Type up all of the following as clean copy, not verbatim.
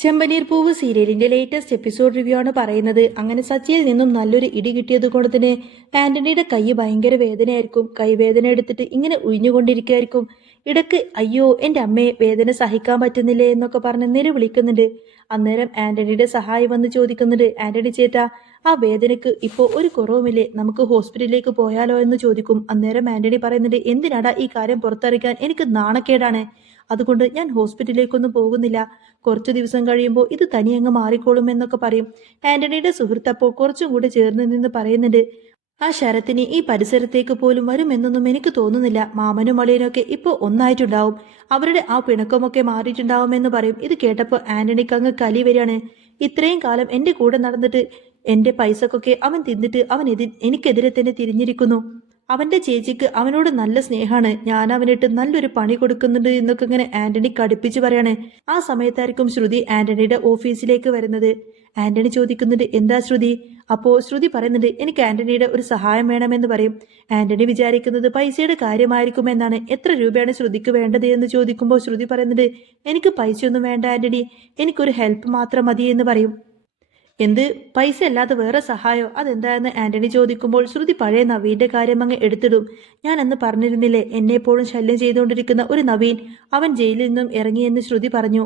ചെമ്പനീർ പൂവ് സീരിയലിന്റെ latest episode review ആണ് പറയുന്നത്. അങ്ങനെ സച്ചിയിൽ നിന്നും നല്ലൊരു ഇടി കിട്ടിയത് കൊണ്ട് തന്നെ ആന്റണിയുടെ കൈ ഭയങ്കര വേദനയായിരിക്കും. കൈവേദന എടുത്തിട്ട് ഇങ്ങനെ ഉഴിഞ്ഞുകൊണ്ടിരിക്കുകയായിരിക്കും. ഇടയ്ക്ക് അയ്യോ എൻ്റെ അമ്മയെ വേദന സഹിക്കാൻ പറ്റുന്നില്ലേ എന്നൊക്കെ പറഞ്ഞ് നിലവിളിക്കുന്നുണ്ട്. അന്നേരം ആന്റണിയുടെ സഹായം വന്ന് ചോദിക്കുന്നുണ്ട്, ആന്റണി ചേട്ടാ ആ വേദനയ്ക്ക് ഇപ്പോൾ ഒരു കുറവുമില്ലേ, നമുക്ക് ഹോസ്പിറ്റലിലേക്ക് പോയാലോ എന്ന് ചോദിക്കും. അന്നേരം ആന്റണി പറയുന്നുണ്ട്, എന്തിനാടാ ഈ കാര്യം പുറത്തറിയിക്കാൻ, എനിക്ക് നാണക്കേടാണ്, അതുകൊണ്ട് ഞാൻ ഹോസ്പിറ്റലിലേക്കൊന്നും പോകുന്നില്ല, കുറച്ചു ദിവസം കഴിയുമ്പോൾ ഇത് തനിയങ്ങ് മാറിക്കോളും എന്നൊക്കെ പറയും. ആന്റണിയുടെ സുഹൃത്ത് അപ്പോൾ കുറച്ചും കൂടി ചേർന്ന് നിന്ന് പറയുന്നുണ്ട്, ആ ശരത്തിന് ഈ പരിസരത്തേക്ക് പോലും വരുമെന്നൊന്നും എനിക്ക് തോന്നുന്നില്ല, മാമനും അളിയനൊക്കെ ഇപ്പോൾ ഒന്നായിട്ടുണ്ടാവും, അവരുടെ ആ പിണക്കമൊക്കെ മാറിയിട്ടുണ്ടാവുമെന്ന് പറയും. ഇത് കേട്ടപ്പോൾ ആന്റണിക്ക് അങ്ങ് കലി വരികയാണ്. ഇത്രയും കാലം എൻ്റെ കൂടെ നടന്നിട്ട് എൻ്റെ പൈസക്കൊക്കെ അവൻ തിന്നിട്ട് അവൻ എനിക്കെതിരെ തന്നെ തിരിഞ്ഞിരിക്കുന്നു. അവന്റെ ചേച്ചിക്ക് അവനോട് നല്ല സ്നേഹമാണ്, ഞാൻ അവനിട്ട് നല്ലൊരു പണി കൊടുക്കുന്നുണ്ട് എന്നൊക്കെ ഇങ്ങനെ ആന്റണി കടുപ്പിച്ച് പറയാണ്. ആ സമയത്തായിരിക്കും ശ്രുതി ആന്റണിയുടെ ഓഫീസിലേക്ക് വരുന്നത്. ആന്റണി ചോദിക്കുന്നുണ്ട്, എന്താ ശ്രുതി? അപ്പോൾ ശ്രുതി പറയുന്നുണ്ട്, എനിക്ക് ആന്റണിയുടെ ഒരു സഹായം വേണമെന്ന് പറയും. ആന്റണി വിചാരിക്കുന്നത് പൈസയുടെ കാര്യമായിരിക്കുമെന്നാണ്. എത്ര രൂപയാണ് ശ്രുതിക്ക് വേണ്ടത് എന്ന് ചോദിക്കുമ്പോൾ ശ്രുതി പറയുന്നുണ്ട്, എനിക്ക് പൈസയൊന്നും വേണ്ട ആന്റണി, എനിക്കൊരു ഹെൽപ്പ് മാത്രം മതി എന്ന് പറയും. എന്ത്, പൈസ അല്ലാതെ വേറെ സഹായോ? അതെന്തായെന്ന് ആന്റണി ചോദിക്കുമ്പോൾ ശ്രുതി പഴയ നവീന്റെ കാര്യം അങ്ങ് എടുത്തിടും. ഞാൻ അന്ന് പറഞ്ഞിരുന്നില്ലേ എന്നെപ്പോഴും ശല്യം ചെയ്തുകൊണ്ടിരിക്കുന്ന ഒരു നവീൻ, അവൻ ജയിലിൽ നിന്നും ഇറങ്ങിയെന്ന് ശ്രുതി പറഞ്ഞു.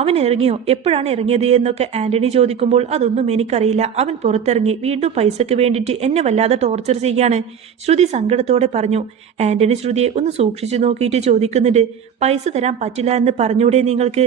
അവൻ ഇറങ്ങിയോ? എപ്പോഴാണ് ഇറങ്ങിയത് എന്നൊക്കെ ആന്റണി ചോദിക്കുമ്പോൾ അതൊന്നും എനിക്കറിയില്ല, അവൻ പുറത്തിറങ്ങി വീണ്ടും പൈസക്ക് വേണ്ടിയിട്ട് എന്നെ വല്ലാതെ ടോർച്ചർ ചെയ്യാണ്, ശ്രുതി സങ്കടത്തോടെ പറഞ്ഞു. ആന്റണി ശ്രുതിയെ ഒന്ന് സൂക്ഷിച്ചു നോക്കിയിട്ട് ചോദിക്കുന്നുണ്ട്, പൈസ തരാൻ പറ്റില്ല എന്ന് പറഞ്ഞൂടെ നിങ്ങൾക്ക്?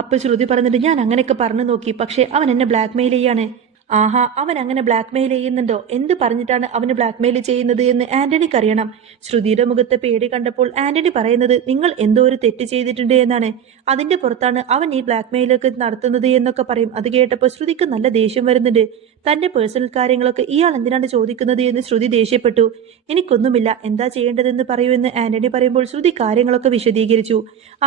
അപ്പോൾ ശ്രുതി പറഞ്ഞിട്ട്, ഞാൻ അങ്ങനെയൊക്കെ പറഞ്ഞു നോക്കി, പക്ഷേ അവൻ എന്നെ ബ്ലാക്ക്മെയിൽ ചെയ്യാണ്. ആഹാ, അവൻ അങ്ങനെ ബ്ലാക്ക്മെയിൽ ചെയ്യുന്നുണ്ടോ? എന്ത് പറഞ്ഞിട്ടാണ് അവന് ബ്ലാക്ക്മെയിൽ ചെയ്യുന്നത് എന്ന് ആന്റണിക്ക് അറിയണം. ശ്രുതിയുടെ മുഖത്തെ പേടി കണ്ടപ്പോൾ ആന്റണി പറയുന്നത്, നിങ്ങൾ എന്തോ ഒരു തെറ്റ് ചെയ്തിട്ടുണ്ട് എന്നാണ്, അതിന്റെ പുറത്താണ് അവൻ ഈ ബ്ലാക്ക്മെയിലൊക്കെ നടത്തുന്നത് എന്നൊക്കെ പറയും. അത് കേട്ടപ്പോൾ ശ്രുതിക്ക് നല്ല ദേഷ്യം വരുന്നുണ്ട്. തന്റെ പേഴ്സണൽ കാര്യങ്ങളൊക്കെ ഇയാൾ എന്തിനാണ് ചോദിക്കുന്നത് എന്ന് ശ്രുതി ദേഷ്യപ്പെട്ടു. എനിക്കൊന്നുമില്ല, എന്താ ചെയ്യേണ്ടതെന്ന് പറയൂ എന്ന് ആന്റണി പറയുമ്പോൾ ശ്രുതി കാര്യങ്ങളൊക്കെ വിശദീകരിച്ചു.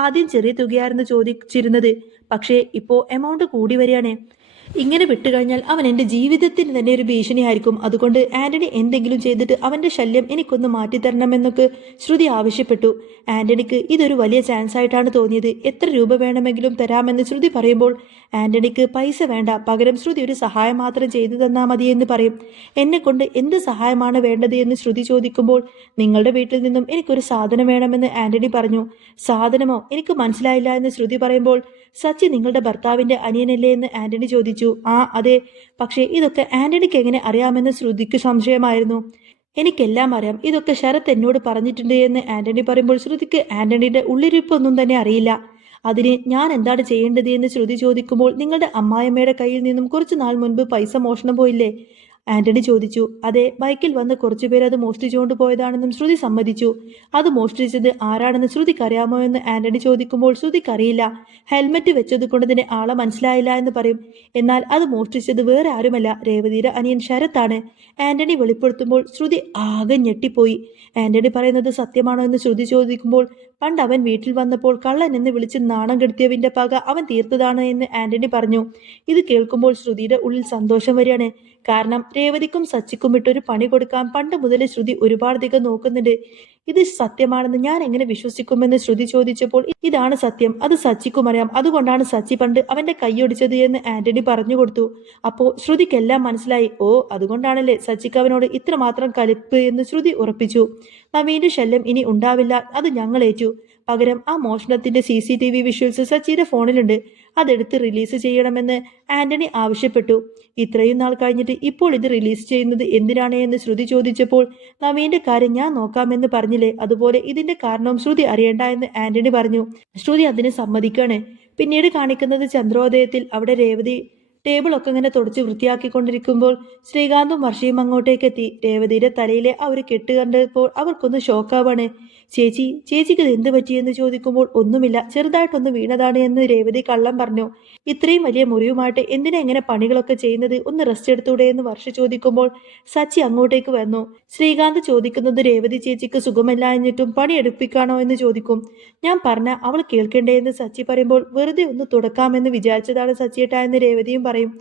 ആദ്യം ചെറിയ തുകയായിരുന്നു ചോദിച്ചിരുന്നത്, പക്ഷേ ഇപ്പോൾ എമൗണ്ട് കൂടി വരികയാണ്. ഇങ്ങനെ വിട്ടുകഴിഞ്ഞാൽ അവൻ എൻ്റെ ജീവിതത്തിന് തന്നെ ഒരു ഭീഷണിയായിരിക്കും, അതുകൊണ്ട് ആന്റണി എന്തെങ്കിലും ചെയ്തിട്ട് അവന്റെ ശല്യം എനിക്കൊന്ന് മാറ്റിത്തരണമെന്നൊക്കെ ശ്രുതി ആവശ്യപ്പെട്ടു. ആന്റണിക്ക് ഇതൊരു വലിയ ചാൻസ് ആയിട്ടാണ് തോന്നിയത്. എത്ര രൂപ വേണമെങ്കിലും തരാമെന്ന് ശ്രുതി പറയുമ്പോൾ ആന്റണിക്ക് പൈസ വേണ്ട, പകരം ശ്രുതി ഒരു സഹായം മാത്രം ചെയ്തു തന്നാൽ മതിയെന്ന് പറയും. എന്നെ കൊണ്ട് എന്ത് സഹായമാണ് വേണ്ടത് എന്ന് ശ്രുതി ചോദിക്കുമ്പോൾ, നിങ്ങളുടെ വീട്ടിൽ നിന്നും എനിക്കൊരു സാധനം വേണമെന്ന് ആന്റണി പറഞ്ഞു. സാധനമോ? എനിക്ക് മനസ്സിലായില്ല എന്ന് ശ്രുതി പറയുമ്പോൾ, സച്ചി നിങ്ങളുടെ ഭർത്താവിന്റെ അനിയനല്ലേ എന്ന് ആന്റണി ചോദിച്ചു. ആ അതെ, പക്ഷേ ഇതൊക്കെ ആന്റണിക്ക് എങ്ങനെ അറിയാമെന്ന് ശ്രുതിക്ക് സംശയമായിരുന്നു. എനിക്കെല്ലാം അറിയാം, ഇതൊക്കെ ശരത് എന്നോട് പറഞ്ഞിട്ടുണ്ട് എന്ന് ആന്റണി പറയുമ്പോൾ ശ്രുതിക്ക് ആന്റണിയുടെ ഉള്ളിരിപ്പൊന്നും തന്നെ അറിയില്ല. അതിന് ഞാൻ എന്താണ് ചെയ്യേണ്ടത് എന്ന് ശ്രുതി ചോദിക്കുമ്പോൾ, നിങ്ങളുടെ അമ്മായിയമ്മയുടെ കയ്യിൽ നിന്നും കുറച്ചു നാൾ മുൻപ് പൈസ മോഷണം പോയില്ലേ? ആന്റണി ചോദിച്ചു. അതെ, ബൈക്കിൽ വന്ന് കുറച്ചുപേർ അത് മോഷ്ടിച്ചുകൊണ്ട് പോയതാണെന്നും ശ്രുതി സമ്മതിച്ചു. അത് മോഷ്ടിച്ചത് ആരാണെന്ന് ശ്രുതിക്ക് അറിയാമോ എന്ന് ആന്റണി ചോദിക്കുമ്പോൾ ശ്രുതിക്കറിയില്ല. ഹെൽമറ്റ് വെച്ചത് കൊണ്ട് തന്നെ ആളെ മനസ്സിലായില്ല എന്ന് പറയും. എന്നാൽ അത് മോഷ്ടിച്ചത് വേറെ ആരുമല്ല, രേവതിയുടെ അനിയൻ ശരത്താണ്. ആന്റണി വെളിപ്പെടുത്തുമ്പോൾ ശ്രുതി ആകെ ഞെട്ടിപ്പോയി. ആന്റണി പറയുന്നത് സത്യമാണോ എന്ന് ശ്രുതി ചോദിക്കുമ്പോൾ, പണ്ട് അവൻ വീട്ടിൽ വന്നപ്പോൾ കള്ളൻ എന്ന് വിളിച്ച് നാണം കെടുത്തിയവന്റെ പക അവൻ തീർത്തതാണ് എന്ന് ആന്റണി പറഞ്ഞു. ഇത് കേൾക്കുമ്പോൾ ശ്രുതിയുടെ ഉള്ളിൽ സന്തോഷം വരികയാണ്. കാരണം രേവതിക്കും സച്ചിക്കും ഇട്ടൊരു പണി കൊടുക്കാൻ പണ്ട് മുതൽ ശ്രുതി ഒരുപാടധികം നോക്കുന്നുണ്ട്. ഇത് സത്യമാണെന്ന് ഞാൻ എങ്ങനെ വിശ്വസിക്കുമെന്ന് ശ്രുതി ചോദിച്ചപ്പോൾ, ഇതാണ് സത്യം, അത് സച്ചിക്കും അറിയാം, അതുകൊണ്ടാണ് സച്ചി പണ്ട് അവന്റെ കൈയൊടിച്ചത് എന്ന് ആന്റണി പറഞ്ഞു കൊടുത്തു. അപ്പോൾ ശ്രുതിക്കെല്ലാം മനസ്സിലായി. ഓ, അതുകൊണ്ടാണല്ലേ സച്ചിക്ക് അവനോട് ഇത്രമാത്രം കലിപ്പ് എന്ന് ശ്രുതി ഉറപ്പിച്ചു. നവീന്റെ ശല്യം ഇനി ഉണ്ടാവില്ല, അത് ഞങ്ങൾ ഏറ്റു. പകരം ആ മോഷണത്തിന്റെ CCTV വിഷ്വൽസ് സച്ചിയുടെ ഫോണിലുണ്ട്, അതെടുത്ത് റിലീസ് ചെയ്യണമെന്ന് ആന്റണി ആവശ്യപ്പെട്ടു. ഇത്രയും നാൾ കഴിഞ്ഞിട്ട് ഇപ്പോൾ ഇത് റിലീസ് ചെയ്യുന്നത് എന്തിനാണ് എന്ന് ശ്രുതി ചോദിച്ചപ്പോൾ, നവീന്റെ കാര്യം ഞാൻ നോക്കാമെന്ന് പറഞ്ഞില്ലേ, അതുപോലെ ഇതിന്റെ കാരണവും ശ്രുതി അറിയണ്ട എന്ന് ആന്റണി പറഞ്ഞു. ശ്രുതി അതിന് സമ്മതിക്കാണ്. പിന്നീട് കാണിക്കുന്നത് ചന്ദ്രോദയത്തിൽ അവിടെ രേവതി ടേബിളൊക്കെ ഇങ്ങനെ തുടച്ച് വൃത്തിയാക്കിക്കൊണ്ടിരിക്കുമ്പോൾ ശ്രീകാന്തും വർഷയും അങ്ങോട്ടേക്ക് എത്തി. രേവതിയുടെ തലയിലെ ആ ഒരു കെട്ട് കണ്ടപ്പോൾ അവർക്കൊന്ന് ഷോക്കാവാണ്. ചേച്ചിക്ക് ഇത് എന്ത് പറ്റിയെന്ന് ചോദിക്കുമ്പോൾ, ഒന്നുമില്ല, ചെറുതായിട്ടൊന്ന് വീണതാണ് എന്ന് രേവതി കള്ളം പറഞ്ഞു. ഇത്രയും വലിയ മുറിവുമായിട്ട് എന്തിനാ ഇങ്ങനെ പണികളൊക്കെ ചെയ്യുന്നത്, ഒന്ന് റെസ്റ്റ് എടുത്തൂടെ എന്ന് വർഷ ചോദിക്കുമ്പോൾ സച്ചി അങ്ങോട്ടേക്ക് വന്നു. ശ്രീകാന്ത് ചോദിക്കുന്നത് രേവതി ചേച്ചിക്ക് സുഖമില്ലാഞ്ഞിട്ടും പണി എടുപ്പിക്കാണോ എന്ന് ചോദിക്കും. ഞാൻ പറഞ്ഞ അവൾ കേൾക്കണ്ടേ എന്ന് സച്ചി പറയുമ്പോൾ, വെറുതെ ഒന്ന് തുടക്കാമെന്ന് വിചാരിച്ചതാണ് സച്ചിയേട്ടാ എന്ന് രേവതിയും പറയും.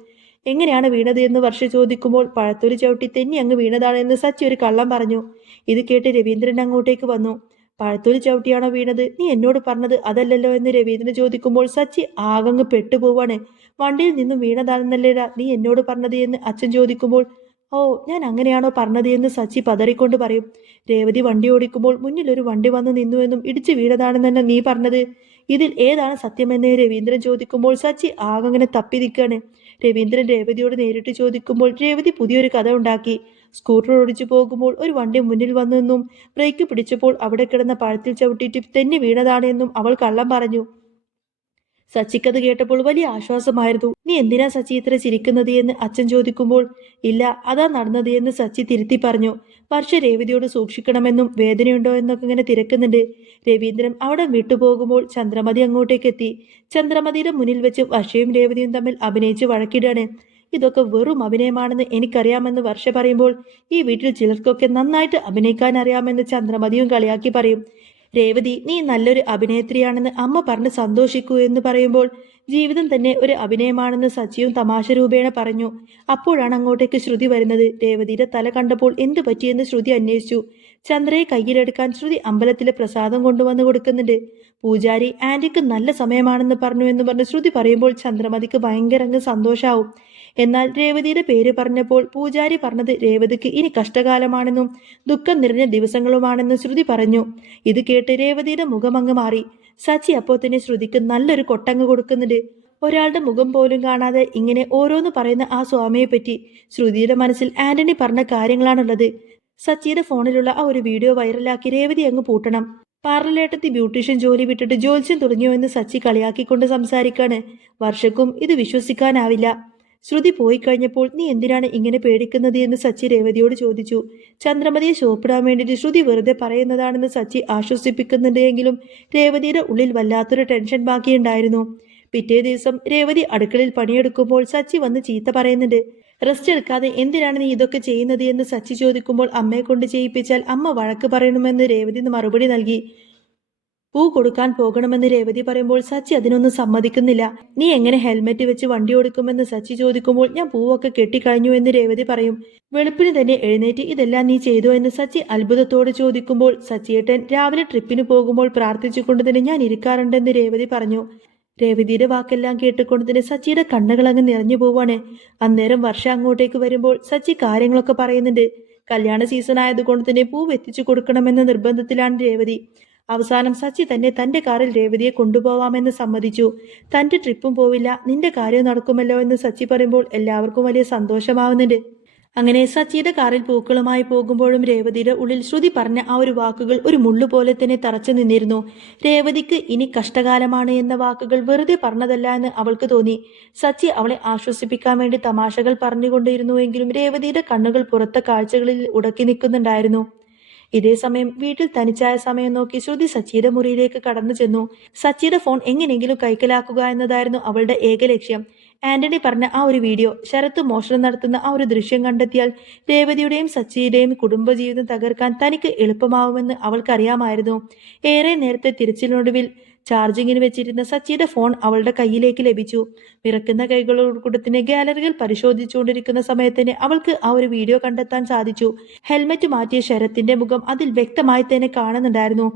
എങ്ങനെയാണ് വീണത് എന്ന് വർഷ ചോദിക്കുമ്പോൾ, പഴത്തൊലി ചവിട്ടി തെന്നി അങ്ങ് വീണതാണ് എന്ന് സച്ചി ഒരു കള്ളം പറഞ്ഞു. ഇത് കേട്ട് രവീന്ദ്രൻ അങ്ങോട്ടേക്ക് വന്നു. പഴത്തൊലി ചവിട്ടിയാണോ വീണത്? നീ എന്നോട് പറഞ്ഞത് അതല്ലല്ലോ എന്ന് രവീന്ദ്രൻ ചോദിക്കുമ്പോൾ സച്ചി ആകങ്ങ് പെട്ടുപോവാണ്. വണ്ടിയിൽ നിന്നും വീണതാണെന്നല്ലേടാ നീ എന്നോട് പറഞ്ഞത് എന്ന് അച്ഛൻ ചോദിക്കുമ്പോൾ ഓ ഞാൻ അങ്ങനെയാണോ പറഞ്ഞത് എന്ന് സച്ചി പതറിക്കൊണ്ട് പറയും. രേവതി വണ്ടി ഓടിക്കുമ്പോൾ മുന്നിൽ ഒരു വണ്ടി വന്നു നിന്നുവെന്നും ഇടിച്ചു വീണതാണെന്നല്ല നീ പറഞ്ഞത്. ഇതിൽ ഏതാണ് സത്യമെന്ന് രവീന്ദ്രൻ ചോദിക്കുമ്പോൾ സച്ചി ആകങ്ങനെ തപ്പി നിൽക്കാണ്. രവീന്ദ്രൻ രേവതിയോട് നേരിട്ട് ചോദിക്കുമ്പോൾ രേവതി പുതിയൊരു കഥ ഉണ്ടാക്കി. സ്കൂട്ടർ ഓടിച്ചു പോകുമ്പോൾ ഒരു വണ്ടി മുന്നിൽ വന്നെന്നും ബ്രേക്ക് പിടിച്ചപ്പോൾ അവിടെ കിടന്ന പഴത്തിൽ ചവിട്ടിയിട്ട് തെന്നി വീണതാണ് എന്നും അവൾ കള്ളം പറഞ്ഞു. സച്ചിക്കത് കേട്ടപ്പോൾ വലിയ ആശ്വാസമായിരുന്നു. നീ എന്തിനാ സച്ചി ഇത്ര ചിരിക്കുന്നത് എന്ന് അച്ഛൻ ചോദിക്കുമ്പോൾ ഇല്ല അതാ നടന്നത് എന്ന് സച്ചി തിരുത്തി പറഞ്ഞു. വർഷ രേവതിയോട് സൂക്ഷിക്കണമെന്നും വേദനയുണ്ടോ എന്നൊക്കെ ഇങ്ങനെ തിരക്കുന്നുണ്ട്. രവീന്ദ്രൻ അവിടെ വിട്ടുപോകുമ്പോൾ ചന്ദ്രമതി അങ്ങോട്ടേക്ക് എത്തി. ചന്ദ്രമതിയുടെ മുന്നിൽ വെച്ച് വർഷയും രേവതിയും തമ്മിൽ അഭിനയിച്ച് വഴക്കിടാണ്. ഇതൊക്കെ വെറും അഭിനയമാണെന്ന് എനിക്കറിയാമെന്ന് വർഷ പറയുമ്പോൾ ഈ വീട്ടിൽ ചിലർക്കൊക്കെ നന്നായിട്ട് അഭിനയിക്കാൻ അറിയാമെന്ന് ചന്ദ്രമതിയും കളിയാക്കി പറയും. രേവതി നീ നല്ലൊരു അഭിനേത്രിയാണെന്ന് അമ്മ പറഞ്ഞ് സന്തോഷിക്കൂ എന്ന് പറയുമ്പോൾ ജീവിതം തന്നെ ഒരു അഭിനയമാണെന്ന് സച്ചിയും തമാശ രൂപേണ പറഞ്ഞു. അപ്പോഴാണ് അങ്ങോട്ടേക്ക് ശ്രുതി വരുന്നത്. രേവതിയുടെ തല കണ്ടപ്പോൾ എന്തു പറ്റിയെന്ന് ശ്രുതി അന്വേഷിച്ചു. ചന്ദ്രയെ കയ്യിലെടുക്കാൻ ശ്രുതി അമ്പലത്തിലെ പ്രസാദം കൊണ്ടുവന്ന് കൊടുക്കുന്നുണ്ട്. പൂജാരി ആന്റിക്ക് നല്ല സമയമാണെന്ന് പറഞ്ഞു എന്ന് പറഞ്ഞ് ശ്രുതി പറയുമ്പോൾ ചന്ദ്രമതിക്ക് ഭയങ്കര അങ്ങ് സന്തോഷാവും. എന്നാൽ രേവതിയുടെ പേര് പറഞ്ഞപ്പോൾ പൂജാരി പറഞ്ഞത് രേവതിക്ക് ഇനി കഷ്ടകാലമാണെന്നും ദുഃഖം നിറഞ്ഞ ദിവസങ്ങളുമാണെന്നും ശ്രുതി പറഞ്ഞു. ഇത് കേട്ട് രേവതിയുടെ മുഖമങ്ങ് മാറി. സച്ചി അപ്പോൾ തന്നെ ശ്രുതിക്ക് നല്ലൊരു കൊട്ടങ്ങ് കൊടുക്കുന്നുണ്ട്. ഒരാളുടെ മുഖം പോലും കാണാതെ ഇങ്ങനെ ഓരോന്ന് പറയുന്ന ആ സ്വാമിയെ പറ്റി ശ്രുതിയുടെ മനസ്സിൽ ആന്റണി പറഞ്ഞ കാര്യങ്ങളാണുള്ളത്. സച്ചിയുടെ ഫോണിലുള്ള ആ ഒരു വീഡിയോ വൈറലാക്കി രേവതി അങ്ങ് പൂട്ടണം. പാർലലേട്ടത്തി ബ്യൂട്ടീഷ്യൻ ജോലി വിട്ടിട്ട് ജോത്സ്യം തുടങ്ങിയോ എന്ന് സച്ചി കളിയാക്കിക്കൊണ്ട് സംസാരിക്കാണ്. വർഷക്കും ഇത് വിശ്വസിക്കാനാവില്ല. ശ്രുതി പോയി കഴിഞ്ഞപ്പോൾ നീ എന്തിനാണ് ഇങ്ങനെ പേടിക്കുന്നത് എന്ന് സച്ചി രേവതിയോട് ചോദിച്ചു. ചന്ദ്രമതിയെ ഷോപ്പിടാൻ വേണ്ടിയിട്ട് ശ്രുതി വെറുതെ പറയുന്നതാണെന്ന് സച്ചി ആശ്വസിപ്പിക്കുന്നുണ്ട് എങ്കിലും രേവതിയുടെ ഉള്ളിൽ വല്ലാത്തൊരു ടെൻഷൻ ബാക്കിയുണ്ടായിരുന്നു. പിറ്റേ ദിവസം രേവതി അടുക്കളയിൽ പണിയെടുക്കുമ്പോൾ സച്ചി വന്ന് ചീത്ത പറയുന്നുണ്ട്. റെസ്റ്റ് എടുക്കാതെ എന്തിനാണ് നീ ഇതൊക്കെ ചെയ്യുന്നത് എന്ന് സച്ചി ചോദിക്കുമ്പോൾ അമ്മയെ കൊണ്ട് ചെയ്യിപ്പിച്ചാൽ അമ്മ വഴക്ക് പറയണമെന്ന് രേവതി മറുപടി നൽകി. പൂ കൊടുക്കാൻ പോകണമെന്ന് രേവതി പറയുമ്പോൾ സച്ചി അതിനൊന്നും സമ്മതിക്കുന്നില്ല. നീ എങ്ങനെ ഹെൽമെറ്റ് വെച്ച് വണ്ടി ഓടിക്കുമെന്ന് സച്ചി ചോദിക്കുമ്പോൾ ഞാൻ പൂവൊക്കെ കെട്ടിക്കഴിഞ്ഞു എന്ന് രേവതി പറയും. വെളുപ്പിന് തന്നെ എഴുന്നേറ്റ് ഇതെല്ലാം നീ ചെയ്തോ എന്ന് സച്ചി അത്ഭുതത്തോട് ചോദിക്കുമ്പോൾ സച്ചിയേട്ടൻ രാവിലെ ട്രിപ്പിന് പോകുമ്പോൾ പ്രാർത്ഥിച്ചുകൊണ്ട് തന്നെ ഞാൻ ഇരിക്കാറുണ്ടെന്ന് രേവതി പറഞ്ഞു. രേവതിയുടെ വാക്കെല്ലാം കേട്ടുകൊണ്ട് തന്നെ സച്ചിയുടെ കണ്ണുകൾ അങ്ങ് നിറഞ്ഞു പോവാണ്. അന്നേരം വർഷ അങ്ങോട്ടേക്ക് വരുമ്പോൾ സച്ചി കാര്യങ്ങളൊക്കെ പറയുന്നുണ്ട്. കല്യാണ സീസൺ ആയതുകൊണ്ട് തന്നെ പൂവ് എത്തിച്ചു കൊടുക്കണമെന്ന നിർബന്ധത്തിലാണ് രേവതി. അവസാനം സച്ചി തന്നെ തന്റെ കാറിൽ രേവതിയെ കൊണ്ടുപോവാമെന്ന് സമ്മതിച്ചു. തന്റെ ട്രിപ്പും പോവില്ല, നിന്റെ കാര്യം നടക്കുമല്ലോ എന്ന് സച്ചി പറയുമ്പോൾ എല്ലാവർക്കും വലിയ സന്തോഷമാവുന്നുണ്ട്. അങ്ങനെ സച്ചിയുടെ കാറിൽ പൂക്കളുമായി പോകുമ്പോഴും രേവതിയുടെ ഉള്ളിൽ ശ്രുതി പറഞ്ഞ ആ ഒരു വാക്കുകൾ ഒരു മുള്ളുപോലെ തന്നെ തറച്ചു നിന്നിരുന്നു. രേവതിക്ക് ഇനി കഷ്ടകാലമാണ് എന്ന വാക്കുകൾ വെറുതെ പറഞ്ഞതല്ല എന്ന് അവൾക്ക് തോന്നി. സച്ചി അവളെ ആശ്വസിപ്പിക്കാൻ വേണ്ടി തമാശകൾ പറഞ്ഞുകൊണ്ടിരുന്നുവെങ്കിലും രേവതിയുടെ കണ്ണുകൾ പുറത്തെ കാഴ്ചകളിൽ ഉടക്കി നിൽക്കുന്നുണ്ടായിരുന്നു. ഇതേ സമയം വീട്ടിൽ തനിച്ചായ സമയം നോക്കി ശ്രുതി സച്ചിയുടെ മുറിയിലേക്ക് കടന്നു ചെന്നു. സച്ചിയുടെ ഫോൺ എങ്ങനെയെങ്കിലും കൈക്കലാക്കുക എന്നതായിരുന്നു അവളുടെ ഏക ലക്ഷ്യം. ആന്റണി പറഞ്ഞ ആ ഒരു വീഡിയോ, ശരത്ത് മോഷണം നടത്തുന്ന ആ ഒരു ദൃശ്യം കണ്ടെത്തിയാൽ രേവതിയുടെയും സച്ചിയുടെയും കുടുംബജീവിതം തകർക്കാൻ തനിക്ക് എളുപ്പമാവുമെന്ന് അവൾക്കറിയാമായിരുന്നു. ഏറെ നേരത്തെ തിരച്ചിലിനൊടുവിൽ ചാർജിങ്ങിന് വെച്ചിരുന്ന സച്ചിയുടെ ഫോൺ അവളുടെ കയ്യിലേക്ക് ലഭിച്ചു. വിറക്കുന്ന കൈകളോട് തന്നെ ഗാലറികൾ പരിശോധിച്ചുകൊണ്ടിരിക്കുന്ന സമയത്തിന് അവൾക്ക് ആ ഒരു വീഡിയോ കണ്ടെത്താൻ സാധിച്ചു. ഹെൽമറ്റ് മാറ്റിയ ശരത്തിന്റെ മുഖം അതിൽ വ്യക്തമായി തന്നെ കാണുന്നുണ്ടായിരുന്നു.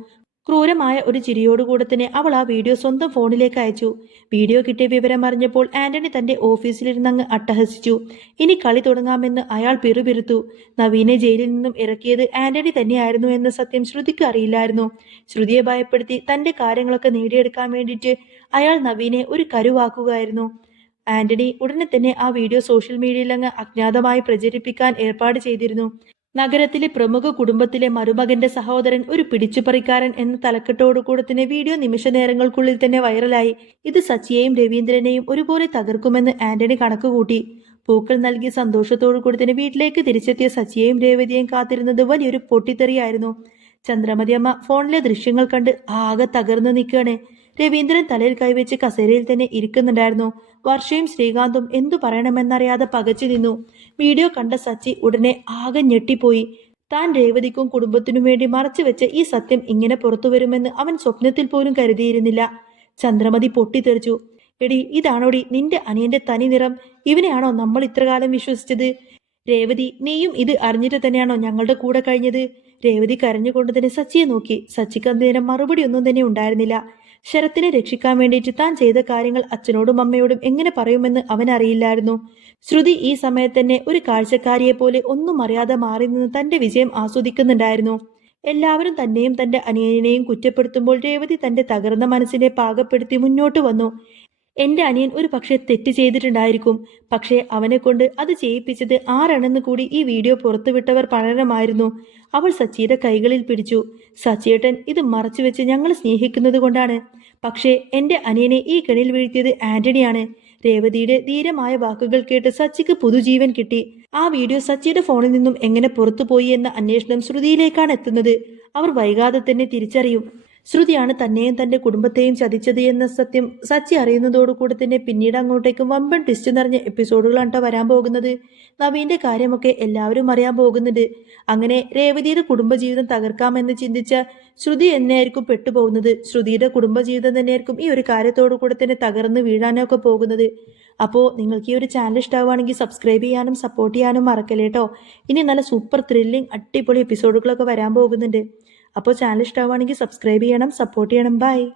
ക്രൂരമായ ഒരു ചിരിയോടുകൂടെ തന്നെ അവൾ ആ വീഡിയോ സ്വന്തം ഫോണിലേക്ക് അയച്ചു. വീഡിയോ കിട്ടിയ വിവരം അറിഞ്ഞപ്പോൾ ആന്റണി തന്റെ ഓഫീസിലിരുന്നങ്ങ് അട്ടഹസിച്ചു. ഇനി കളി തുടങ്ങാമെന്ന് അയാൾ പിറുപിറുത്തു. നവീനെ ജയിലിൽ നിന്നും ഇറക്കിയത് ആന്റണി തന്നെയായിരുന്നു എന്ന സത്യം ശ്രുതിക്ക് അറിയില്ലായിരുന്നു. ശ്രുതിയെ ഭയപ്പെടുത്തി തന്റെ കാര്യങ്ങളൊക്കെ നേടിയെടുക്കാൻ വേണ്ടിയിട്ട് അയാൾ നവീനെ ഒരു കരുവാക്കുകയായിരുന്നു. ആന്റണി ഉടനെ തന്നെ ആ വീഡിയോ സോഷ്യൽ മീഡിയയിൽ അങ്ങ് അജ്ഞാതമായി പ്രചരിപ്പിക്കാൻ ഏർപ്പാട് ചെയ്തിരുന്നു. നഗരത്തിലെ പ്രമുഖ കുടുംബത്തിലെ മരുമകന്റെ സഹോദരൻ ഒരു പിടിച്ചുപറിക്കാരൻ എന്ന തലക്കെട്ടോടുകൂടെ തന്നെ വീഡിയോ നിമിഷ നേരങ്ങൾക്കുള്ളിൽ തന്നെ വൈറലായി. ഇത് സച്ചിയെയും രവീന്ദ്രനെയും ഒരുപോലെ തകർക്കുമെന്ന് ആന്റണി കണക്കുകൂട്ടി. പൂക്കൾ നൽകിയ സന്തോഷത്തോടു കൂടി തന്നെ വീട്ടിലേക്ക് തിരിച്ചെത്തിയ സച്ചിയെയും രേവതിയെയും കാത്തിരുന്നത് വലിയൊരു പൊട്ടിത്തെറിയായിരുന്നു. ചന്ദ്രമതി അമ്മ ഫോണിലെ ദൃശ്യങ്ങൾ കണ്ട് ആകെ തകർന്നു നിൽക്കുകയാണ്. രവീന്ദ്രൻ തലയിൽ കൈവച്ച് കസേരയിൽ തന്നെ ഇരിക്കുന്നുണ്ടായിരുന്നു. വർഷയും ശ്രീകാന്തും എന്തു പറയണമെന്നറിയാതെ പകച്ചു നിന്നു. വീഡിയോ കണ്ട സച്ചി ഉടനെ ആകെ ഞെട്ടിപ്പോയി. താൻ രേവതിക്കും കുടുംബത്തിനും വേണ്ടി മറച്ചു വെച്ച ഈ സത്യം ഇങ്ങനെ പുറത്തു വരുമെന്ന് അവൻ സ്വപ്നത്തിൽ പോലും കരുതിയിരുന്നില്ല. ചന്ദ്രമതി പൊട്ടിത്തെറിച്ചു. എടി, ഇതാണോടി നിന്റെ അനിയന്റെ തനി നിറം? ഇവനെയാണോ നമ്മൾ ഇത്രകാലം വിശ്വസിച്ചത്? രേവതി, നീയും ഇത് അറിഞ്ഞിട്ട് തന്നെയാണോ ഞങ്ങളുടെ കൂടെ കഴിഞ്ഞത്? രേവതി കരഞ്ഞുകൊണ്ട് തന്നെ സച്ചിയെ നോക്കി. സച്ചിക്ക് അന്നേരം മറുപടി ഒന്നും തന്നെ ഉണ്ടായിരുന്നില്ല. ശരത്തിനെ രക്ഷിക്കാൻ വേണ്ടിയിട്ട് താൻ ചെയ്ത കാര്യങ്ങൾ അച്ഛനോടും അമ്മയോടും എങ്ങനെ പറയുമെന്ന് അവനറിയില്ലായിരുന്നു. ശ്രുതി ഈ സമയത്ത് തന്നെ ഒരു കാഴ്ചക്കാരിയെ പോലെ ഒന്നും അറിയാതെ മാറി നിന്ന് തന്റെ വിജയം ആസ്വദിക്കുന്നുണ്ടായിരുന്നു. എല്ലാവരും തന്നെയും തന്റെ അനിയനെയും കുറ്റപ്പെടുത്തുമ്പോൾ രേവതി തന്റെ തകർന്ന മനസ്സിനെ പാകപ്പെടുത്തി മുന്നോട്ട് വന്നു. എന്റെ അനിയൻ ഒരു പക്ഷെ തെറ്റ് ചെയ്തിട്ടുണ്ടായിരിക്കും. പക്ഷേ അവനെ കൊണ്ട് അത് ചെയ്യിപ്പിച്ചത് ആരാണെന്ന് കൂടി ഈ വീഡിയോ പുറത്തുവിട്ടവർ പലരുമായിരുന്നു. അവൾ സച്ചിയുടെ കൈകളിൽ പിടിച്ചു. സച്ചിയേട്ടൻ ഇത് മറച്ചുവെച്ച് ഞങ്ങൾ സ്നേഹിക്കുന്നത് കൊണ്ടാണ്. പക്ഷേ എന്റെ അനിയനെ ഈ കെണിയിൽ വീഴ്ത്തിയത് ആന്റണിയാണ്. രേവതിയുടെ ധീരമായ വാക്കുകൾ കേട്ട് സച്ചിക്ക് പുതുജീവൻ കിട്ടി. ആ വീഡിയോ സച്ചിയുടെ ഫോണിൽ നിന്നും എങ്ങനെ പുറത്തുപോയി എന്ന അന്വേഷണം ശ്രുതിയിലേക്കാണ് എത്തുന്നത്. അവർ വൈകാതെ തന്നെ തിരിച്ചറിയും. ശ്രുതിയാണ് തന്നെയും തന്റെ കുടുംബത്തെയും ചതിച്ചത് എന്ന സത്യം സച്ചി അറിയുന്നതോടുകൂടി തന്നെ പിന്നീട് അങ്ങോട്ടേക്കും വമ്പൻ ട്വിസ്റ്റ് നിറഞ്ഞ എപ്പിസോഡുകളാണ് വരാൻ പോകുന്നത്. നവീന്റെ കാര്യമൊക്കെ എല്ലാവരും അറിയാൻ പോകുന്നുണ്ട്. അങ്ങനെ രേവതിയുടെ കുടുംബജീവിതം തകർക്കാമെന്ന് ചിന്തിച്ച ശ്രുതി എന്നെയായിരിക്കും പെട്ടുപോകുന്നത്. ശ്രുതിയുടെ കുടുംബജീവിതം തന്നെയായിരിക്കും ഈ ഒരു കാര്യത്തോടു കൂടെ തന്നെ തകർന്ന് വീഴാനൊക്കെ പോകുന്നത്. അപ്പോൾ നിങ്ങൾക്ക് ഈ ഒരു ചാനൽ ഇഷ്ടമാവുകയാണെങ്കിൽ സബ്സ്ക്രൈബ് ചെയ്യാനും സപ്പോർട്ട് ചെയ്യാനും മറക്കല്ലേട്ടോ. ഇനി നല്ല സൂപ്പർ ത്രില്ലിംഗ് അടിപൊളി എപ്പിസോഡുകളൊക്കെ വരാൻ പോകുന്നുണ്ട്. അപ്പോൾ ചാനൽ ഇഷ്ടമാവുകയാണെങ്കിൽ സബ്സ്ക്രൈബ് ചെയ്യണം, സപ്പോർട്ട് ചെയ്യണം. ബൈ.